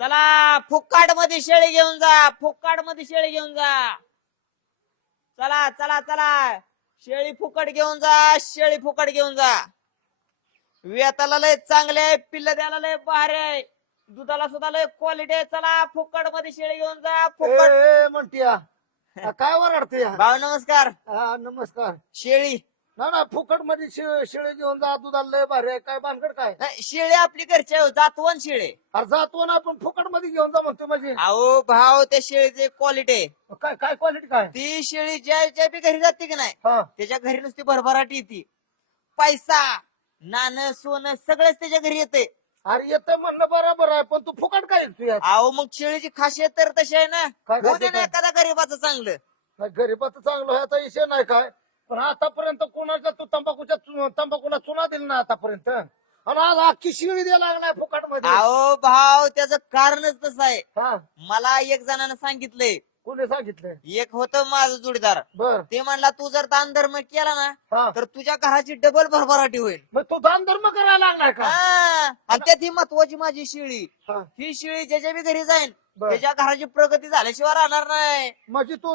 चला फुक्काट मध्ये शेळी घेऊन जा, फुक्काट मध्ये शेळी घेऊन जा. चला चला चला शेळी फुकट घेऊन जा, शेळी फुकट घेऊन जा. वेताला लय चांगले आहे, पिल्ल द्यायला लय भारी आहे, दुधाला सुद्धा लय क्वालिटी आहे. चला फुकट मध्ये शेळी घेऊन जा, फुकट. म्हणतीया काय वरडते भाऊ नमस्कार. नमस्कार. शेळी ना फुकट मध्ये शेळी घेऊन जा, दुधाला लय भारी आहे. काय भानगड काय? नाही, शेळी आपली घरची आहे, जातवन शेळी. अरे जातो ना आपण फुकट मध्ये घेऊन जा म्हणतो म्हणजे अहो भाव त्या शेळीची क्वालिटी आहे. काय काय क्वालिटी काय? ती शेळी ज्या बी घरी जाते की नाही हा त्याच्या घरी नुसती भरभराट येते. पैसा नाणं सोनं सगळंच त्याच्या घरी येते. अरे येतं म्हणणं बरोबर आहे, पण तू फुकट काय विकतोय? अहो मग शेळीची खासियत तर तशी आहे ना, काय होऊ दे खासियत ना आहे? एखादा गरीबाचं चांगलं. गरीबाचं चांगलं ह्याचा विषय नाही काय, पण आतापर्यंत कोणाच्या तू तंबाखूला चुना दिला ना आतापर्यंत, आणि आज अख्खी शिळी द्यायला लागलाय फुकट मध्ये. अहो भाव त्याचं कारणच तसं आहे. हा मला एक जणानं सांगितलंय, कोणी सांगितलं? एक होतं माझं जोडीदार, बर ते म्हणला तू जर दान धर्म केला ना हा तर तुझ्या घराची डबल भरभराटी होईल. मग तू दान धर्म करायला लागलाय का? हा. आणि त्यात ही महत्वाची माझी शेळी, हा. ही शेळी ज्याच्या बी घरी जाईल बर. त्याच्या घराची प्रगती झाल्याशिवाय राहणार नाही. म्हणजे तू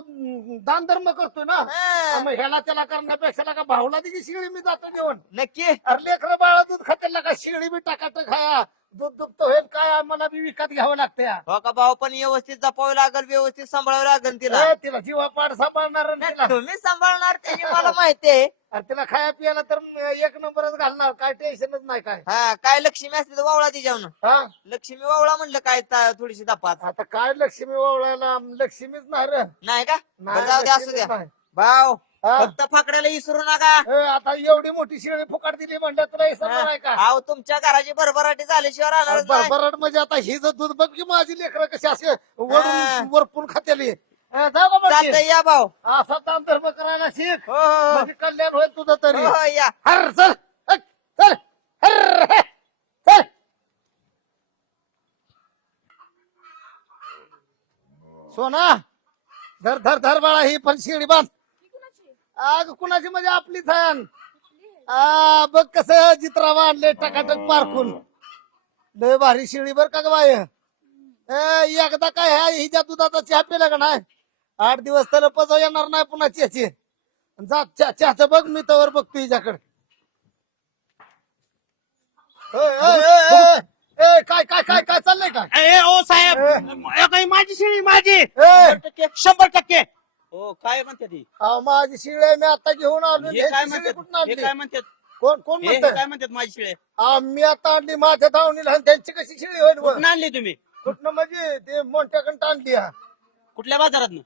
दान धर्म करतोय ना, हा. मग ह्याला त्याला करण्यापेक्षा का भावला दिली शिळी मी जातो घेऊन. नक्की. अरे लेकर बाळा दूध खात्याला का शिळी बी टाकाट खाया, दूध दुभत होईल काय मला बी विकत घ्यावं लागतं या. हो का भाऊ, पण व्यवस्थित जपावं लागेल, व्यवस्थित सांभाळावं लागेल तिला. तिला जीवा पाड सांभाळणार आणि नाही, तिला तुम्ही सांभाळणार त्याची मला माहितीये. अरे तिला खाया पियाला तर एक नंबरच घालणार, काय टेन्शनच नाही काय. हा काय लक्ष्मी असते तर वावळा तिच्यावर. हा लक्ष्मी वावळा म्हणलं काय थोडीशी दपात आता काय लक्ष्मी ओवळायला लक्ष्मीच नाही रे. नाही का? नाही, बरं, जाऊ द्या असू लक्ष्मीच द्या नाही. भाऊ. हा. फक्त फाकड्याला विसरू नका. आता एवढी मोठी शिळी फुकट दिली म्हणलं तुला हे समजणार आहे का? अहो तुमच्या घराची भरभराटी झाल्याशिवाय राहणार नाही. बरबरट म्हणजे आता ही जर दूध बघ की माझी लेकरं कशी असे हा. वरून वरपून खात्याली. जाऊ का म्हणजे? चालतंय या भाऊ. असा दान धर्म करायला शिक, हो हो म्हणजे कल्याण होईल तुझं तरी. हो, या. हर चल चल हर हे, चल. सोना धर धर धर बाळा, ही पण शिडी बांध. आग कुणाची म्हणजे आपली थान. बघ कसं जित्रा बांधले टकाटक पारखून. लय भारी शिळी बर का ग बाय. एकदा काय ह्या हिच्या दुधाचा चहा पिला का नाही, 8 दिवस तर पचव येणार नाही पुन्हा चहाची. जा चहाचं बघ, मी तवर बघतो हिच्याकडे. काय काय काय काय चाललंय काय? ओ साहेब, काही माझी शिळी माझी ए, 100%. हो काय म्हणते ती? माझी शिळी आहे, मी आता घेऊन आलो. हे काय ह्याची शिळी म्हणतात? कुठून हे आणली? काय म्हणतात? कोण कोण हे म्हणत? काय म्हणतात माझी शिळे? मी आता आणली माझ्या धावणीला, आणि त्यांची कशी शिळी होईल वर? कुठून आणली तुम्ही? कुठनं म्हणजे ते मोठ्याकडं आणली हा. कुठल्या बाजारात?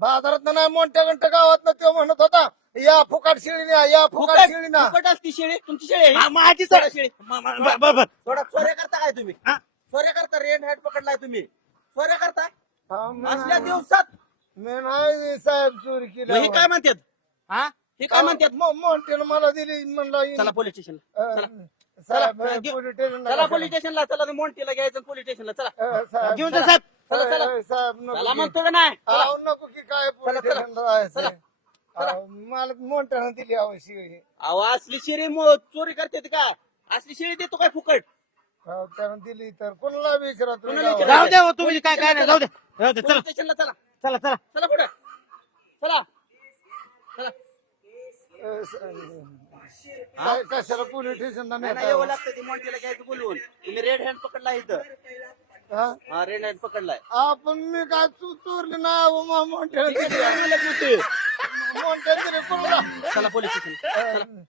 बाजारात नाही, मोठ्याकडं गावात तो म्हणत होता या फुकाट शिळी ना, या फुकाट शिळी ना. फुकट असती शेळी तुमची शेळी? माझी थोडा शेळी. बरोबर. थोडा चोऱ्या करता काय तुम्ही? चोऱ्या करता, रेड हॅट पकडलाय तुम्ही, चोऱ्या करता असल्या दिवसात? मी नाही साहेब चोरी केली. हे काय म्हणतात? हा हे काय म्हणतात? मोठ्यानं मला दिली म्हणलं. चला पोलीस स्टेशनला. साहेब चला, पोलीस स्टेशनला चला पोलीस स्टेशनला, चला मोंटीला घ्यायचं पोलीस स्टेशनला. चला साहेब, घेऊन जा साहेब. चला चला साहेब नको चला की. म्हणतो का नाही? अहो, नको की काय पोलीस चला, चला. स्टेशनला जायचं. चला. अहो, मला मोठ्यानं दिली अहो शिळी. अहो असली शेळी चोरी करते का? असली शेळी देतो काय फुकट? अहो, त्यानं दिली तर कोणाला विचारा तुम्ही कोणाला गावात? विचारा? जाऊ द्या हो, तुम्ही काय काय नाही, जाऊ द्या जाऊ द्या. चला पोलीस स्टेशनला चला. चला चला. चला पुढे चला चला. काय कशाला पोलीस स्टेशनला नाही नेता? येऊ लागतं ते मोंटीला घ्यायचं बोलवून. तुम्ही रेड हँड पकडला इथं. हा? हा रेड हँड पकडलाय. आपण मी काय चोरली ना मोठ्यानं ठीक आहे, दिली. तुम्हाला बोलतोय. मोठ्यानं दिली कोणाला? चला पोलीस स्टेशन. अं,